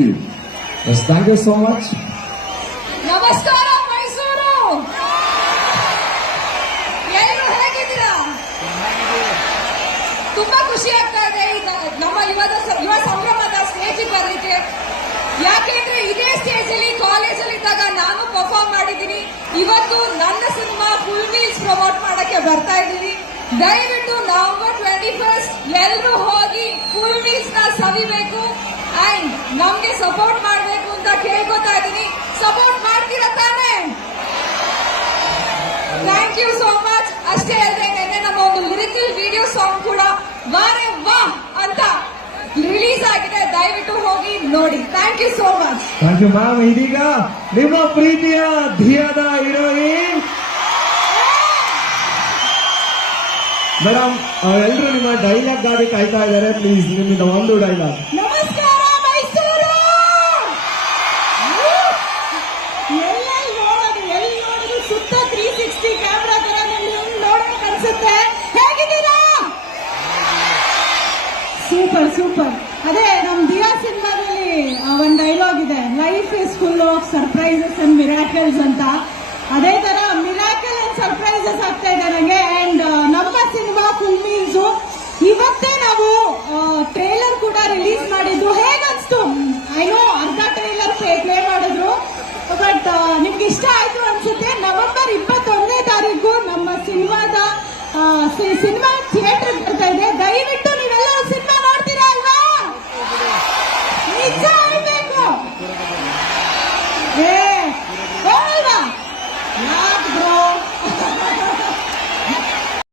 Yes, thank you so much. ನಮಸ್ಕಾರ ಮೈಸೂರು. ಎಲ್ಲರೂ ಹೇಗಿದ್ದೀರಾ? ತುಂಬಾ ಖುಷಿ ಆಗ್ತಾ ಇದೆ ಈಗ ನಮ್ಮ ಯುವ ಸಂಭ್ರಮದ ಸ್ಟೇಜ್ ಬರಲಿಕ್ಕೆ. ಯಾಕೆಂದ್ರೆ ಇದೇ ಸ್ಟೇಜ್ ಅಲ್ಲಿ ಕಾಲೇಜಲ್ಲಿ ಇದ್ದಾಗ ನಾನು ಪರ್ಫಾರ್ಮ್ ಮಾಡಿದ್ದೀನಿ. ಇವತ್ತು ನನ್ನ ಸಿನಿಮಾ ಫುಲ್ ಮೀಲ್ಸ್ ಪ್ರಮೋಟ್ ಮಾಡಕ್ಕೆ ಬರ್ತಾ ಇದ್ದೀನಿ. ದಯವಿಟ್ಟು ನವೆಂಬರ್ 21 ಎಲ್ಲರೂ ಹೋಗಿ ಫುಲ್ ಮೀಲ್ಸ್ ನ ಸವಿಬೇಕು ಅಂಡ್ ನಮ್ಗೆ ಸಪೋರ್ಟ್ ಮಾಡಬೇಕು ಅಂತ ಕೇಳ್ಕೊತಾ ಇದ್ದೀನಿ. ಸಪೋರ್ಟ್ ಮಾಡ್ತೀರಾ ತಾನೇ? Thank you so much. ಅಷ್ಟೇ ಅಲ್ಲದೆ ನೆನ್ನೆ ನಮ್ಮ ಒಂದು ಲಿರಿಕಲ್ ವಿಡಿಯೋ ಸಾಂಗ್ ಕೂಡ ವಾರೆ ವಾ ಅಂತ ರಿಲೀಸ್ ಆಗಿದೆ. ದಯವಿಟ್ಟು ಹೋಗಿ ನೋಡಿ. Thank you so much. Thank you ma'am. ಇದೀಗ ನಿಮ್ಮ ಪ್ರೀತಿಯ ಧಿಯಾದ ಹೀರೋಯಿನ್ ಮೇಡಮ್, ಎಲ್ಲರೂ ನಿಮ್ಮ ಡೈಲಾಗ್ ಗಾಗಿ ಕಾಯ್ತಾ ಇದ್ದಾರೆ. ಪ್ಲೀಸ್ ನಿಮ್ಮಿಂದ ಒಂದು ಡೈಲಾಗ್. ನಮಸ್ಕಾರ ಮೈಸೂರು. ಎಲ್ಲಿ ನೋಡಿದ್ರು ಸುತ್ತ 360 ಕ್ಯಾಮ್ರಾ ತರ ನೋಡಕ್ ಅನ್ಸುತ್ತೆ. ಹೇಗಿದ್ದೀರಾ? Super super. ಅದೇ ನಮ್ ದಿಯಾ ಸಿನಿಮಾದಲ್ಲಿ ಒಂದ್ ಡೈಲಾಗ್ ಇದೆ, life is full of surprises and miracles ಅಂತ. ಅದೇ ತರ ಮಿರಾಕಲ್ ಅಂಡ್ ಸರ್ಪ್ರೈಸಸ್ ಆಗ್ತಾ ಇದೆ ನನಗೆ. ಅಂಡ್ ನಮ್ಮ ಸಿನಿಮಾ ಫುಲ್ ಮೀಲ್ಸ್ ಇವತ್ತೇ ನಾವು ಟ್ರೇಲರ್ ಕೂಡ ರಿಲೀಸ್ ಮಾಡಿದ್ದು. ಹೇಗನ್ಸ್ತು? ಐ ನೋ ಅರ್ಧ ಟ್ರೇಲರ್ ಪ್ಲೇ ಮಾಡಿದ್ರು, ಬಟ್ ನಿಮ್ಗೆ ಇಷ್ಟ ಆಯ್ತು ಅನ್ಸುತ್ತೆ. ನವೆಂಬರ್ 21ನೇ ತಾರೀಕು ನಮ್ಮ ಸಿನಿಮಾ